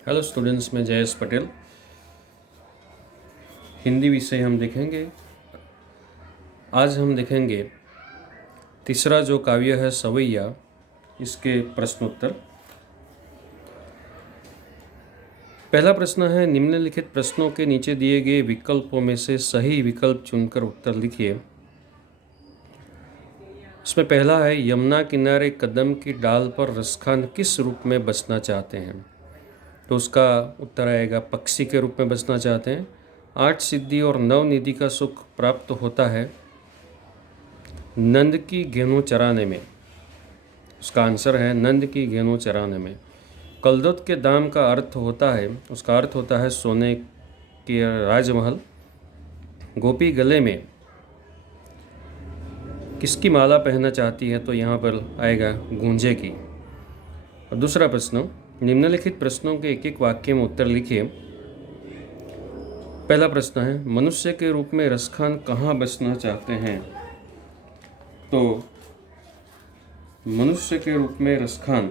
Hello students, मैं जयेश पटेल। हिंदी विषय हम देखेंगे। आज हम देखेंगे तीसरा जो काव्य है सवैया, इसके प्रश्नोत्तर। पहला प्रश्न है, निम्नलिखित प्रश्नों के नीचे दिए गए विकल्पों में से सही विकल्प चुनकर उत्तर लिखिए। इसमें पहला है, यमुना किनारे कदम की डाल पर रसखान किस रूप में बसना चाहते हैं? तो उसका उत्तर आएगा, पक्षी के रूप में बसना चाहते हैं। 8 सिद्धि और 9 निधि का सुख प्राप्त होता है नंद की गेहूँ चराने में। उसका आंसर है नंद की गेहूँ चराने में। कलदोत के दाम का अर्थ होता है, उसका अर्थ होता है सोने के राजमहल। गोपी गले में किसकी माला पहनना चाहती है? तो यहाँ पर आएगा गूंजे की। और दूसरा प्रश्न, निम्नलिखित प्रश्नों के एक एक वाक्य में उत्तर लिखिए। पहला प्रश्न है, मनुष्य के रूप में रसखान कहाँ बसना चाहते हैं? तो मनुष्य के रूप में रसखान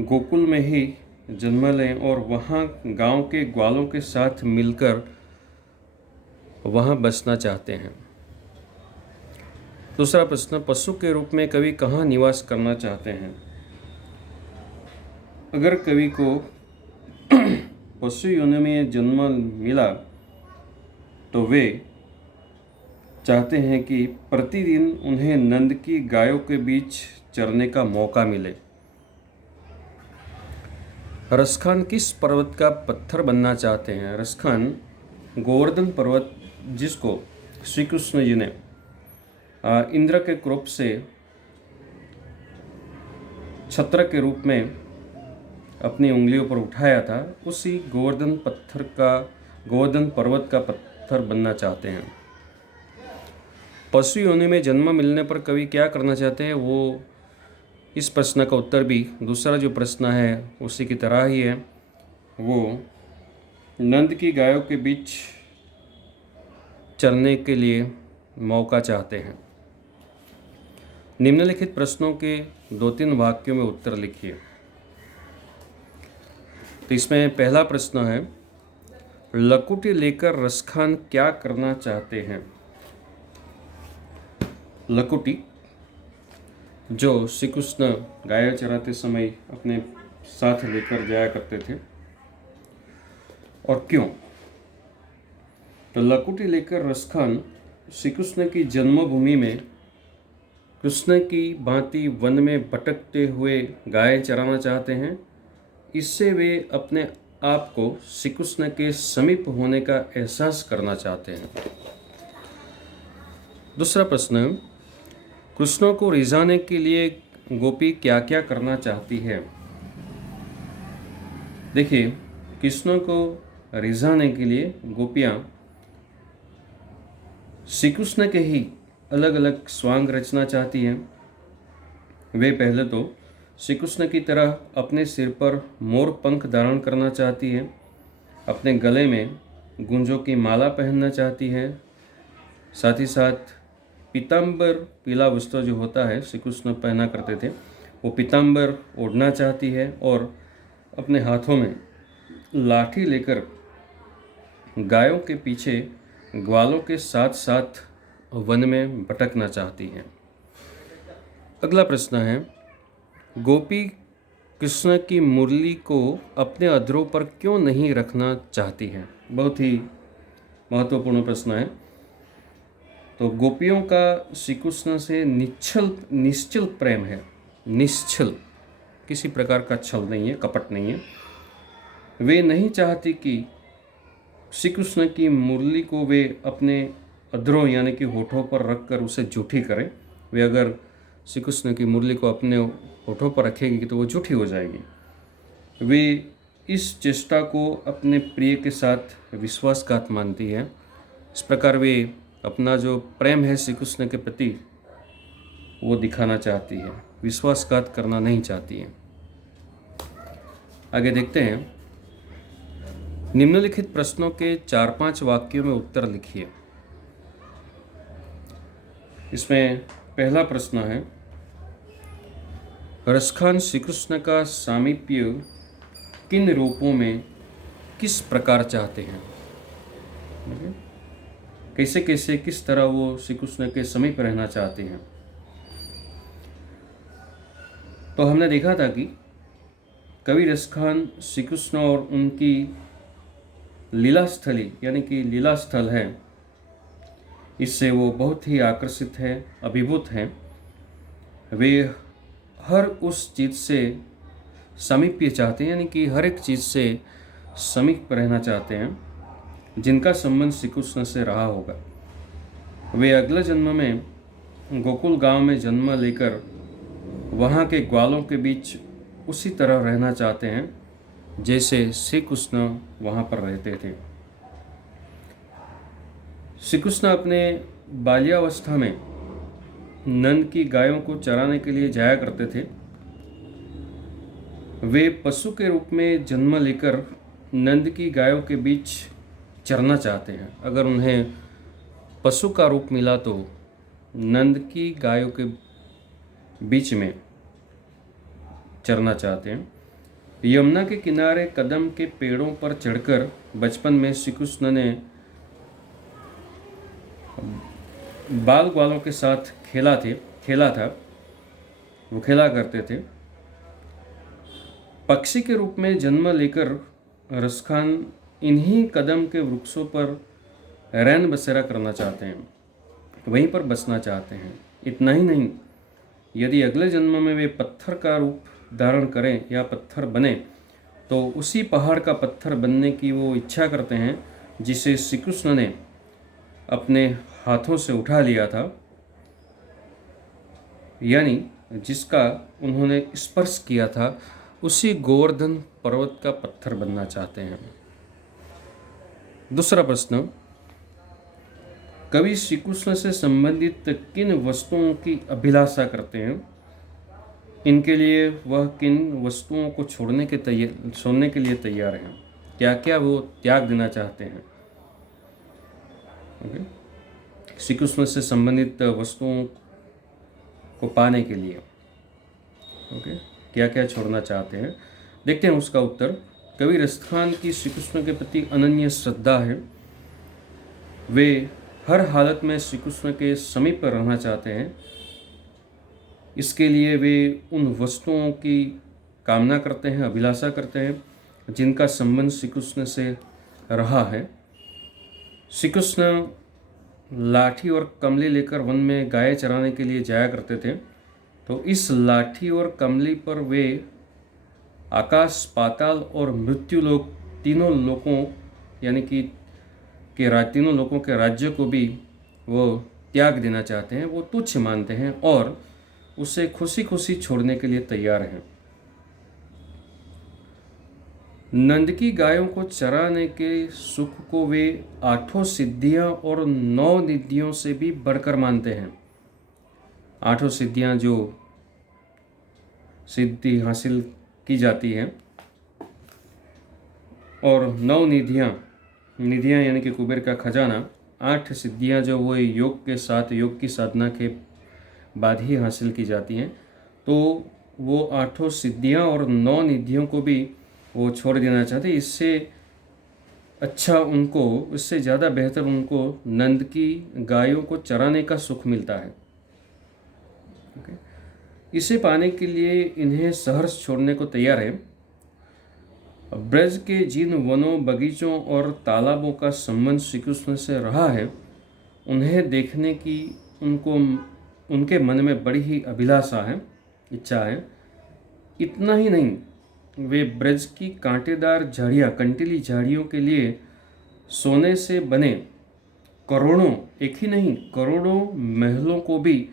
गोकुल में ही जन्म लें और वहाँ गांव के ग्वालों के साथ मिलकर वहाँ बसना चाहते हैं। दूसरा प्रश्न, पशु के रूप में कवि कहाँ निवास करना चाहते हैं? अगर कवि को पशु योनि में जन्म मिला तो वे चाहते हैं कि प्रतिदिन उन्हें नंद की गायों के बीच चरने का मौका मिले। रसखान किस पर्वत का पत्थर बनना चाहते हैं? रसखान गोवर्धन पर्वत, जिसको श्री कृष्ण जी ने इंद्र के क्रोध से छत्र के रूप में अपनी उंगलियों पर उठाया था, उसी गोवर्धन पर्वत का पत्थर बनना चाहते हैं। पशु योनि में जन्म मिलने पर कवि क्या करना चाहते हैं? वो इस प्रश्न का उत्तर भी दूसरा जो प्रश्न है उसी की तरह ही है। वो नंद की गायों के बीच चरने के लिए मौका चाहते हैं। निम्नलिखित प्रश्नों के 2-3 वाक्यों में उत्तर लिखिए। तो इसमें पहला प्रश्न है, लकुटी लेकर रसखान क्या करना चाहते हैं? लकुटी जो श्री कृष्ण गाय चराते समय अपने साथ लेकर जाया करते थे, और क्यों? तो लकुटी लेकर रसखान श्री कृष्ण की जन्मभूमि में कृष्ण की भांति वन में भटकते हुए गाय चराना चाहते हैं। इससे वे अपने आप को श्री कृष्ण के समीप होने का एहसास करना चाहते हैं। दूसरा प्रश्न, कृष्ण को रिझाने के लिए गोपी क्या क्या करना चाहती है? देखिए, कृष्ण को रिझाने के लिए गोपियाँ श्री कृष्ण के ही अलग अलग स्वांग रचना चाहती हैं। वे पहले तो श्री कृष्ण की तरह अपने सिर पर मोर पंख धारण करना चाहती है, अपने गले में गुंजों की माला पहनना चाहती है, साथ ही साथ पीताम्बर, पीला वस्त्र जो होता है श्री कृष्ण पहना करते थे, वो पीताम्बर ओढ़ना चाहती है, और अपने हाथों में लाठी लेकर गायों के पीछे ग्वालों के साथ साथ वन में भटकना चाहती हैं। अगला प्रश्न है, गोपी कृष्ण की मुरली को अपने अधरों पर क्यों नहीं रखना चाहती है? बहुत ही महत्वपूर्ण प्रश्न है। तो गोपियों का श्री कृष्ण से निश्चल प्रेम है। निश्चल, किसी प्रकार का छल नहीं है, कपट नहीं है। वे नहीं चाहती कि श्री कृष्ण की मुरली को वे अपने अधरों यानी कि होठों पर रखकर उसे जूठी करें। वे अगर श्री कृष्ण की मुरली को अपने होठों पर रखेंगी तो वो जूठी हो जाएगी। वे इस चेष्टा को अपने प्रिय के साथ विश्वासघात मानती है। इस प्रकार वे अपना जो प्रेम है श्री कृष्ण के प्रति वो दिखाना चाहती है, विश्वासघात करना नहीं चाहती है। आगे देखते हैं, निम्नलिखित प्रश्नों के 4-5 वाक्यों में उत्तर लिखिए। इसमें पहला प्रश्न है, रसखान श्री कृष्ण का सामीप्य किन रूपों में किस प्रकार चाहते हैं, कैसे कैसे किस तरह वो श्री कृष्ण के समीप रहना चाहते हैं। तो हमने देखा था कि कवि रसखान श्री कृष्ण और उनकी लीला स्थली यानी कि लीला स्थल है, इससे वो बहुत ही आकर्षित है, अभिभूत हैं। वे हर उस चीज़ से समीप्य चाहते हैं, यानी कि हर एक चीज़ से समीप रहना चाहते हैं जिनका संबंध श्री कृष्ण से रहा होगा। वे अगले जन्म में गोकुल गांव में जन्म लेकर वहाँ के ग्वालों के बीच उसी तरह रहना चाहते हैं जैसे श्री कृष्ण वहाँ पर रहते थे। श्री कृष्ण अपने बाल्यावस्था में नंद की गायों को चराने के लिए जाया करते थे। वे पशु के रूप में जन्म लेकर नंद की गायों के बीच चरना चाहते हैं। अगर उन्हें पशु का रूप मिला तो नंद की गायों के बीच में चरना चाहते हैं। यमुना के किनारे कदम के पेड़ों पर चढ़कर बचपन में श्री कृष्ण ने बाल ग्वालों के साथ खेला था, वो खेला करते थे। पक्षी के रूप में जन्म लेकर रसखान इन्हीं कदम के वृक्षों पर रैन बसेरा करना चाहते हैं, वहीं पर बसना चाहते हैं। इतना ही नहीं, यदि अगले जन्म में वे पत्थर का रूप धारण करें या पत्थर बने तो उसी पहाड़ का पत्थर बनने की वो इच्छा करते हैं जिसे श्री कृष्ण ने अपने हाथों से उठा लिया था, यानी जिसका उन्होंने स्पर्श किया था, उसी गोवर्धन पर्वत का पत्थर बनना चाहते हैं। दूसरा प्रश्न, कवि श्री कृष्ण से संबंधित किन वस्तुओं की अभिलाषा करते हैं? इनके लिए वह किन वस्तुओं को छोड़ने के लिए तैयार हैं? क्या क्या वो त्याग देना चाहते हैं? श्री कृष्ण से संबंधित वस्तुओं को पाने के लिए क्या क्या छोड़ना चाहते हैं? देखते हैं उसका उत्तर। कवि रसखान की श्री कृष्ण के प्रति अनन्य श्रद्धा है। वे हर हालत में श्री कृष्ण के समीप रहना चाहते हैं। इसके लिए वे उन वस्तुओं की कामना करते हैं, अभिलाषा करते हैं जिनका संबंध श्री कृष्ण से रहा है। श्री कृष्ण लाठी और कमली लेकर वन में गाय चराने के लिए जाया करते थे। तो इस लाठी और कमली पर वे आकाश, पाताल और मृत्यु लोक, तीनों लोकों यानी कि तीनों लोकों के राज्य को भी वो त्याग देना चाहते हैं, वो तुच्छ मानते हैं और उसे खुशी खुशी छोड़ने के लिए तैयार हैं। नंद की गायों को चराने के सुख को वे 8 सिद्धियां और 9 निधियों से भी बढ़कर मानते हैं। 8 सिद्धियां जो सिद्धि हासिल की जाती हैं और 9 निधियां यानी कि कुबेर का खजाना, 8 सिद्धियां जो वो योग के साथ, योग की साधना के बाद ही हासिल की जाती हैं। तो वो 8 सिद्धियां और 9 निधियों को भी वो छोड़ देना चाहते। इससे अच्छा उनको, इससे ज़्यादा बेहतर उनको नंद की गायों को चराने का सुख मिलता है। इसे पाने के लिए इन्हें सहर्ष छोड़ने को तैयार है। ब्रज के जिन वनों, बगीचों और तालाबों का संबंध श्री कृष्ण से रहा है, उन्हें देखने की उनके मन में बड़ी ही अभिलाषा है, इच्छा है। इतना ही नहीं, वे ब्रज की कांटेदार झाड़ियाँ, कंटीली झाड़ियों के लिए सोने से बने करोड़ों, एक ही नहीं करोड़ों महलों को भी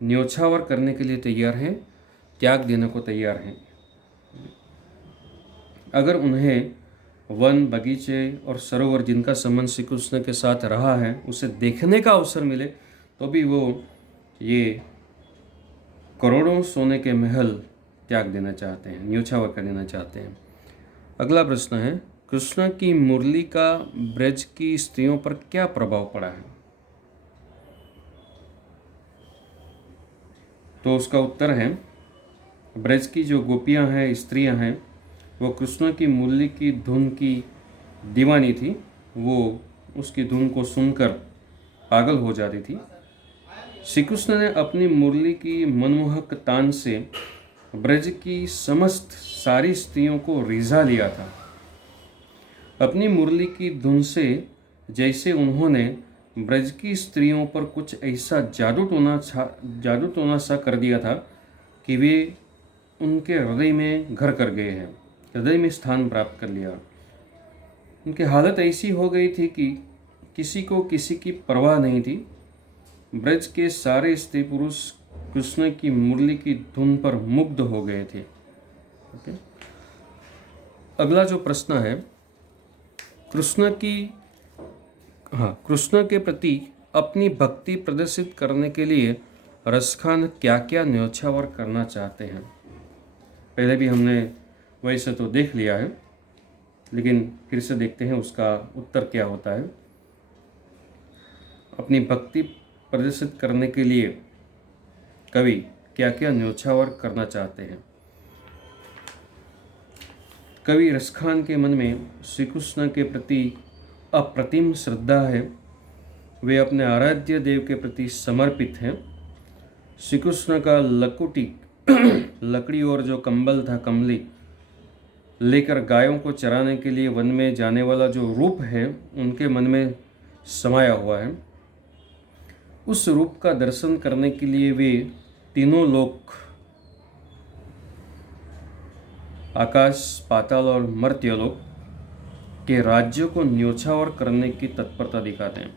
न्योछावर करने के लिए तैयार हैं, त्याग देने को तैयार हैं। अगर उन्हें वन, बगीचे और सरोवर जिनका संबंध श्री कृष्ण के साथ रहा है उसे देखने का अवसर मिले तो भी वो ये करोड़ों सोने के महल त्याग देना चाहते हैं, न्योछावर कर देना चाहते हैं। अगला प्रश्न है, कृष्ण की मुरली का ब्रज की स्त्रियों पर क्या प्रभाव पड़ा है? तो उसका उत्तर है, ब्रज की जो गोपियां हैं, स्त्रियां हैं, वो कृष्ण की मुरली की धुन की दीवानी थी। वो उसकी धुन को सुनकर पागल हो जाती थी। श्री कृष्ण ने अपनी मुरली की मनमोहक तान से ब्रज की समस्त सारी स्त्रियों को रिझा लिया था। अपनी मुरली की धुन से जैसे उन्होंने ब्रज की स्त्रियों पर कुछ ऐसा जादू टोना सा कर दिया था कि वे उनके हृदय में घर कर गए हैं, हृदय में स्थान प्राप्त कर लिया। उनकी हालत ऐसी हो गई थी कि किसी को किसी की परवाह नहीं थी। ब्रज के सारे स्त्री पुरुष कृष्ण की मुरली की धुन पर मुग्ध हो गए थे। ओके? अगला जो प्रश्न है, कृष्ण के प्रति अपनी भक्ति प्रदर्शित करने के लिए रसखान क्या क्या न्योछावर करना चाहते हैं। पहले भी हमने वैसे तो देख लिया है, लेकिन फिर से देखते हैं उसका उत्तर क्या होता है। अपनी भक्ति प्रदर्शित करने के लिए कवि क्या क्या न्योछावर करना चाहते हैं। कवि रसखान के मन में श्री कृष्ण के प्रति अप्रतिम श्रद्धा है। वे अपने आराध्य देव के प्रति समर्पित हैं। श्री कृष्ण का लकड़ी और जो कंबल था, कमली लेकर गायों को चराने के लिए वन में जाने वाला जो रूप है, उनके मन में समाया हुआ है। उस रूप का दर्शन करने के लिए वे तीनों लोक, आकाश, पाताल और मर्त्यलोक के राज्यों को न्योछावर करने की तत्परता दिखाते हैं।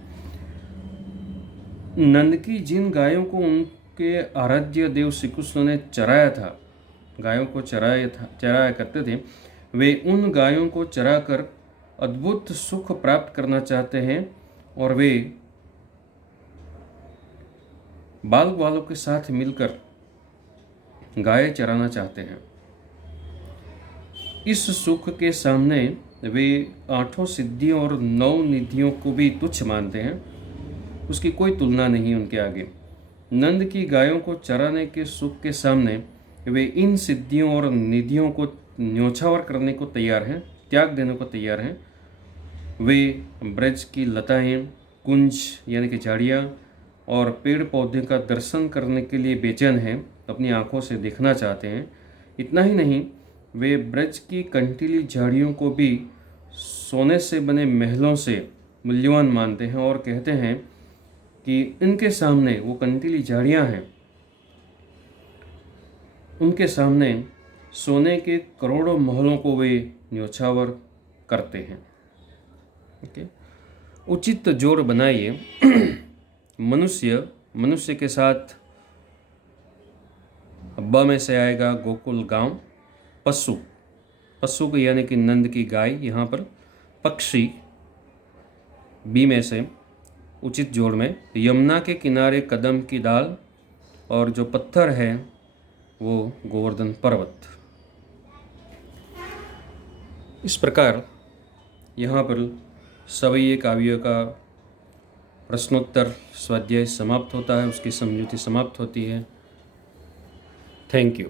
नंद की जिन गायों को उनके आराध्य देव श्री कृष्ण ने चराया था, गायों को चराया करते थे, वे उन गायों को चराकर अद्भुत सुख प्राप्त करना चाहते हैं और वे बाल वालों के साथ मिलकर गाय चराना चाहते हैं। इस सुख के सामने वे 8 सिद्धियों और 9 निधियों को भी तुच्छ मानते हैं। उसकी कोई तुलना नहीं उनके आगे। नंद की गायों को चराने के सुख के सामने वे इन सिद्धियों और निधियों को न्योछावर करने को तैयार हैं, त्याग देने को तैयार हैं। वे ब्रज की लताएं, कुंज यानी कि झाड़ियाँ और पेड़ पौधे का दर्शन करने के लिए बेचैन हैं, अपनी आंखों से देखना चाहते हैं। इतना ही नहीं, वे ब्रज की कंटीली झाड़ियों को भी सोने से बने महलों से मूल्यवान मानते हैं और कहते हैं कि इनके सामने, वो कंटीली झाड़ियाँ हैं, उनके सामने सोने के करोड़ों महलों को वे न्योछावर करते हैं। ओके? उचित जोड़ बनाइए। मनुष्य के साथ ब में से आएगा गोकुल गांव। पशु को यानी कि नंद की गाय यहाँ पर। पक्षी बी में से उचित जोड़ में यमुना के किनारे कदम की डाल, और जो पत्थर है वो गोवर्धन पर्वत। इस प्रकार यहाँ पर सवैये काव्य का प्रश्नोत्तर स्वाध्याय समाप्त होता है, उसकी समझूती समाप्त होती है। Thank you.